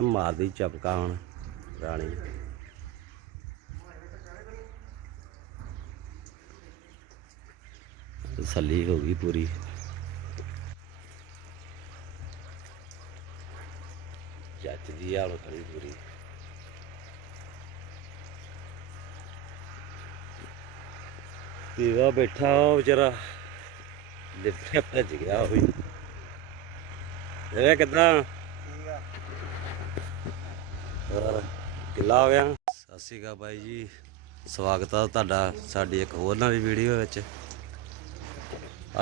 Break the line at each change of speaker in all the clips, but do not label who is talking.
ਮਾਰਦੀ ਚਪਕਾ ਹੁਣ, ਰਾਣੀ। ਤਸੱਲੀ ਹੋ ਗਈ ਪੂਰੀ। ਜੱਜ ਦੀ ਹਾਲ ਖੜੀ ਪੂਰੀ। ਪੀਵਾ ਬੈਠਾ ਉਹ ਵਿਚਾਰਾ, ਲਿਫਟ ਭੱਜ ਗਿਆ ਹੋਈ ਇਹ ਕਿਦਾਂ? ਹੋਰ ਕਿੱਲਾ ਹੋ ਗਿਆ। ਸਤਿ ਸ਼੍ਰੀ ਅਕਾਲ ਬਾਈ ਜੀ। ਸਵਾਗਤ ਆ ਤੁਹਾਡਾ ਸਾਡੀ ਇੱਕ ਹੋਰ ਨਵੀਂ ਵੀਡੀਓ ਵਿੱਚ।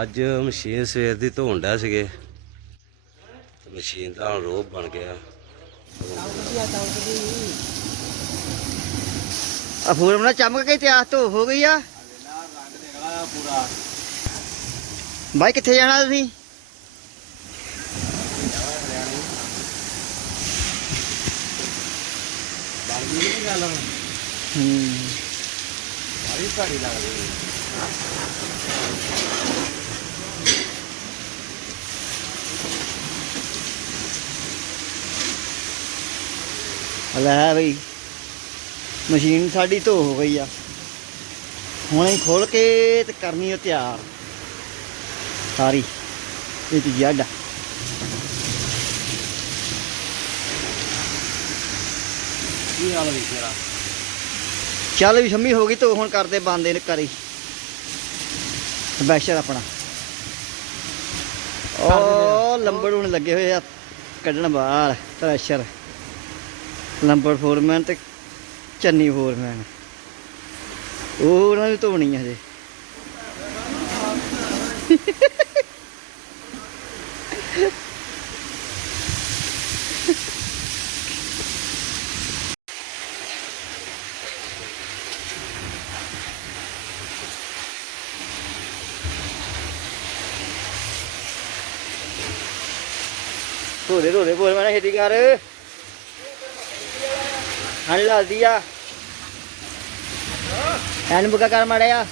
ਅੱਜ ਮਸ਼ੀਨ ਸਵੇਰ ਦੀ ਧੋਣ ਡਿਆ ਸੀਗੇ। ਮਸ਼ੀਨ ਦਾ ਹੁਣ ਰੋਬ ਬਣ ਗਿਆ।
ਆ ਫੂਲ ਬਣਾ ਚਮਕ ਕੇ ਤਿਆਰ ਤੋਂ ਹੋ ਗਈ ਆ? ਬਾਈ ਕਿੱਥੇ ਜਾਣਾ ਤੁਸੀਂ?
ਬਣ ਨਹੀਂ ਗੱਲ
ਹੂੰ।
ਬੜੀ ਭਾਰੀ ਲੱਗਦੀ
ਲੈ ਬਈ। ਮਸ਼ੀਨ ਸਾਡੀ ਧੋ ਹੋ ਗਈ ਆ। ਹੁਣ ਅਸੀਂ ਖੋਲ ਕੇ ਤੇ ਕਰਨੀ ਆ ਤਿਆਰ। ਸਾਰੀ। ਇਹ ਚ ਜੱਡ ਚੱਲ ਵੀ ਸ਼ੰਮੀ ਹੋ ਗਈ ਧੋ ਹੁਣ ਕਰਦੇ ਬੰਦੇ ਨੇ ਕਰੀ ਬੈਸ਼ਰ ਆਪਣਾ। ਉਹ ਲੰਬੜ ਹੁਣ ਲੱਗੇ ਹੋਏ ਆ ਕੱਢਣ ਬਾਹਰ ਥ੍ਰੈਸ਼ਰ ਲੰਬੜ ਫੋਰਮੈਨ ਤੇ ਚੰਨੀ ਫੋਰਮੈਨ ਉਹ ਉਹਨਾਂ ਨੂੰ ਧੋਣੀ ਆ ਹਜੇ। ਧੋ ਦੇ ਧੋ ਦੇ ਫੋਰਮੈਨ ਛੇਤੀ ਕਰ। ਹਾਂ ਲਾਦੀ ਆ। ਐਨ ਬੁਕਾ ਕਰ ਮੜਿਆ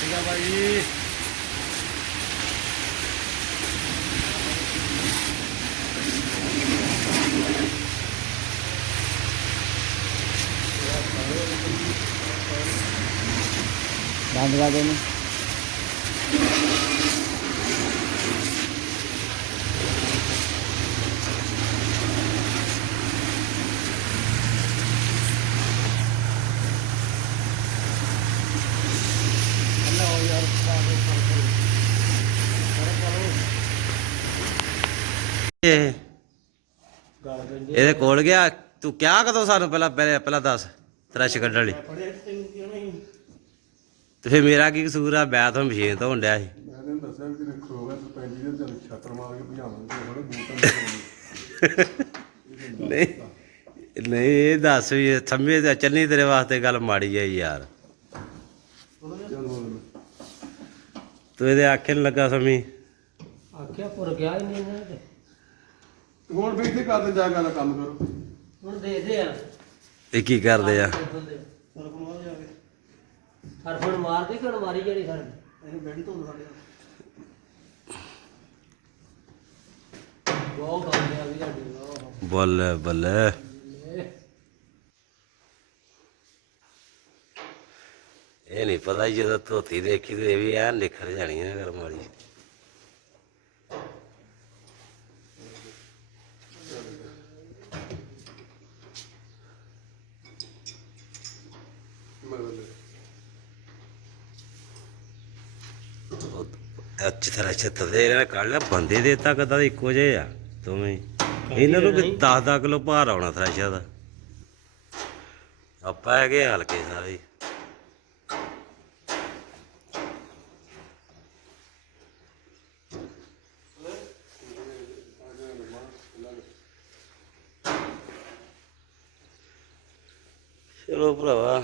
ਠੀਕ ਆ ਬਾਈ।
ਬੰਦ ਕਰ ਦੇ ਇਹਨੂੰ
ਇਹ ਇਹਦੇ ਕੋਲ ਗਿਆ। ਤੂੰ ਕਿਆ ਕਦੋਂ ਸਾਨੂੰ ਪਹਿਲਾਂ ਪਹਿਲਾਂ ਪਹਿਲਾਂ ਦੱਸ ਤਰਸ਼ ਕੱਢਣ ਲਈ ਤੇ ਫਿਰ ਮੇਰਾ ਕੀ ਕਸੂਰ ਆ? ਮੈਂ ਤਾਂ ਮਸ਼ੀਨ ਤੋਂ ਡਿਆ ਸੀ।
ਮੈਂ ਤੈਨੂੰ ਦੱਸਿਆ ਵੀ ਕਿਤੇ ਖੋ ਗਿਆ ਸਰਪੰਚ ਜੀ ਦੇ ਚੱਲ ਛੱਤਰ ਮਾਰ ਕੇ ਭਜਾਵਾਂਗੇ ਥੋੜੇ ਬੂਟਾਂ ਦੇ
ਨਹੀਂ ਨਹੀਂ ਇਹ ਦੱਸ ਵੀ ਇਹ ਸੰਮੇ ਤੇ ਚੰਨੀ ਤੇਰੇ ਵਾਸਤੇ ਗੱਲ ਮਾੜੀ ਹੈ ਯਾਰ। ਤੂੰ ਇਹਦੇ ਆਖੇ ਨੀ ਲੱਗਾ ਸਮੀ?
ਆਖਿਆ ਪੁਰ ਗਿਆ ਹੀ ਨਹੀਂ ਇਹਨਾਂ ਤੇ
ਹੁਣ ਵੀ ਇੱਥੇ ਕਰਦੇ ਜਾ ਕੇ ਕੰਮ ਕਰੋ।
ਹੁਣ ਦੇ ਦੇ ਆ।
ਇਹ ਕੀ ਕਰਦੇ ਆ?
ਹਰਫੜ ਮਾਰ ਦੇ ਕਿਉਂ ਮਾਰੀ ਜਿਹੜੀ ਹਰ। ਬਹੁਤ ਬੰਦੇ ਆ ਵੀ ਤੁਹਾਡੀ ਵਾਹ
ਬੱਲੇ ਬੱਲੇ। ਇਹ ਨਹੀਂ ਪਤਾ ਜਦੋਂ ਧੋਤੀ ਦੇਖੀ ਤੇ ਇਹ ਵੀ ਐ ਨਿਖਰ ਜਾਣੀਆਂ ਗਰਮ ਵਾਲੀ ਅੱਛੀ ਛੱਤ ਦੇ ਨੇ ਕੱਢ ਲਿਆ ਬੰਦੇ ਦੇ ਤਾਂ ਕਦਾ ਇੱਕੋ ਜਿਹੇ ਆ ਦੋਵੇਂ। ਇਹਨਾਂ ਨੂੰ ਵੀ 10 10 ਕਿਲੋ ਭਾਰ ਆਉਣਾ ਥਰੈਸ਼ਾ ਦਾ ਆਪਾਂ ਹੈਗੇ ਹਲਕੇ ਸਾਰੇ। ਚਲੋ ਭਰਾਵਾ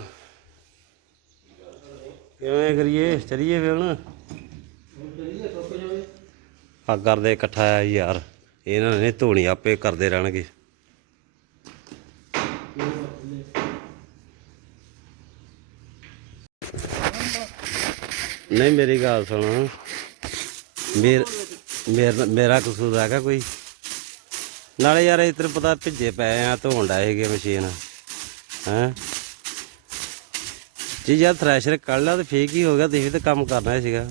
ਕਿਵੇਂ ਕਰੀਏ ਚਲੀਏ ਫਿਰ ਹੁਣ ਆ ਕਰਦੇ ਇਕੱਠਾ ਆ ਯਾਰ, ਇਹਨਾਂ ਨੇ ਧੋਣੀ ਆਪੇ ਕਰਦੇ ਰਹਿਣਗੇ। ਨਹੀਂ, ਮੇਰੀ ਗੱਲ ਸੁਣ। ਮੇਰਾ ਮੇਰਾ ਕਸੂਰ ਹੈਗਾ ਕੋਈ। ਨਾਲੇ ਯਾਰ ਇਧਰ ਪਤਾ ਭਿੱਜੇ ਪਏ ਆ, ਧੋਣ ਡਾ ਹੈਗੇ ਮਸ਼ੀਨ। ਹੈ? ਜੀ ਯਾਰ ਥ੍ਰੈਸ਼ਰ ਕੱਢ ਲਾ ਤੇ ਫੇਕ ਹੀ ਹੋ ਗਿਆ? ਤੁਸੀਂ ਤਾਂ ਕੰਮ ਕਰਨਾ ਸੀਗਾ।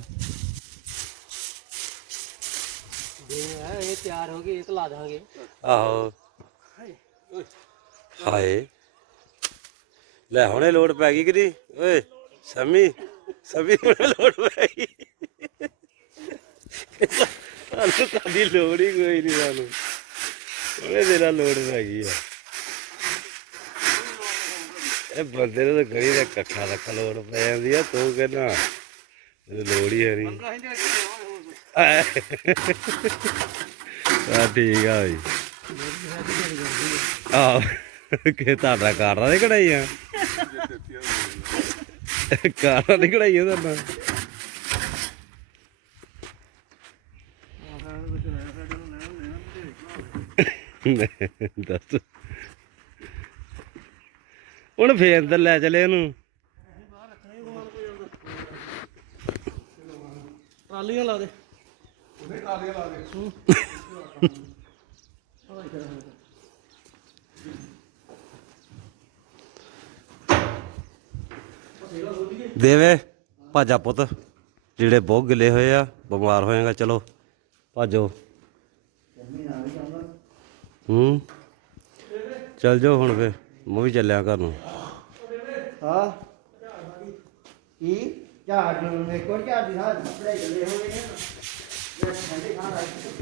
ਇਹ ਤਿਆਰ ਹੋ ਗਈ, ਇਹ ਤਾਂ ਲਾ ਦਾਂਗੇ।
ਆਹੋ। ਹਾਏ। ਲੈ ਹੁਣੇ ਲੋਡ ਪੈ ਗਈ ਕਿ ਓਏ, ਸਮੀ ਸਮੀ ਹੁਣੇ ਲੋਡ ਪੈ ਗਈ। ਸਾਨੂੰ ਕਾਦੀ ਲੋੜ ਹੀ ਕੋਈ ਨਹੀਂ ਸਾਨੂੰ। ਉਹਨੇ ਦੇ ਨਾਲ ਲੋਡ ਪੈ ਗਈ ਆ। ਇਹ ਬੰਦੇ ਨੂੰ ਤਾਂ ਗੜੀ ਦਾ ਕੱਖਾ ਰੱਖ ਲੋੜ ਪੈ ਜਾਂਦੀ ਆ, ਤੂੰ ਕਹਿੰਦਾ ਲੋੜ ਹੀ ਹੈ ਨਹੀਂ ਆ ਠੀਕ ਆ ਬਈ। ਆਹ, ਕਿ ਤੁਹਾਡਾ ਕਾਰਾਂ ਦੀ ਕਢਾਈ ਆ ਕਾਰਾਂ ਦੀ ਕਢਾਈ ਆ ਤੁਹਾਡਾ? ਦੱਸ। ਹੁਣ ਫੇਰ ਅੰਦਰ ਲੈ ਚਲੇ ਇਹਨੂੰ
ਟਰਾਲੀਆਂ ਲਾ ਦੇ।
ਲਾ ਦੇ।
ਦੇਵੇ ਭਾਜਾ ਪੁੱਤ ਜਿਹੜੇ ਬਹੁਤ ਗਿੱਲੇ ਹੋਏ ਆ ਬਿਮਾਰ ਹੋਏਗਾ ਚਲੋ ਭਾਜੋ। ਹੂੰ ਚੱਲ ਜਾਓ ਹੁਣ ਫੇ ਮੈਂ ਵੀ ਚੱਲਿਆ ਘਰ ਨੂੰ।
ਹਾਂ। ਕੀ? ਝਾੜ ਨੂੰ ਵੇਖੋ ਝਾੜ ਦੀ ਹਾਲ ਕੱਪੜੇ ਜਲੇ ਹੋਏ ਨੇ 这是免费发的视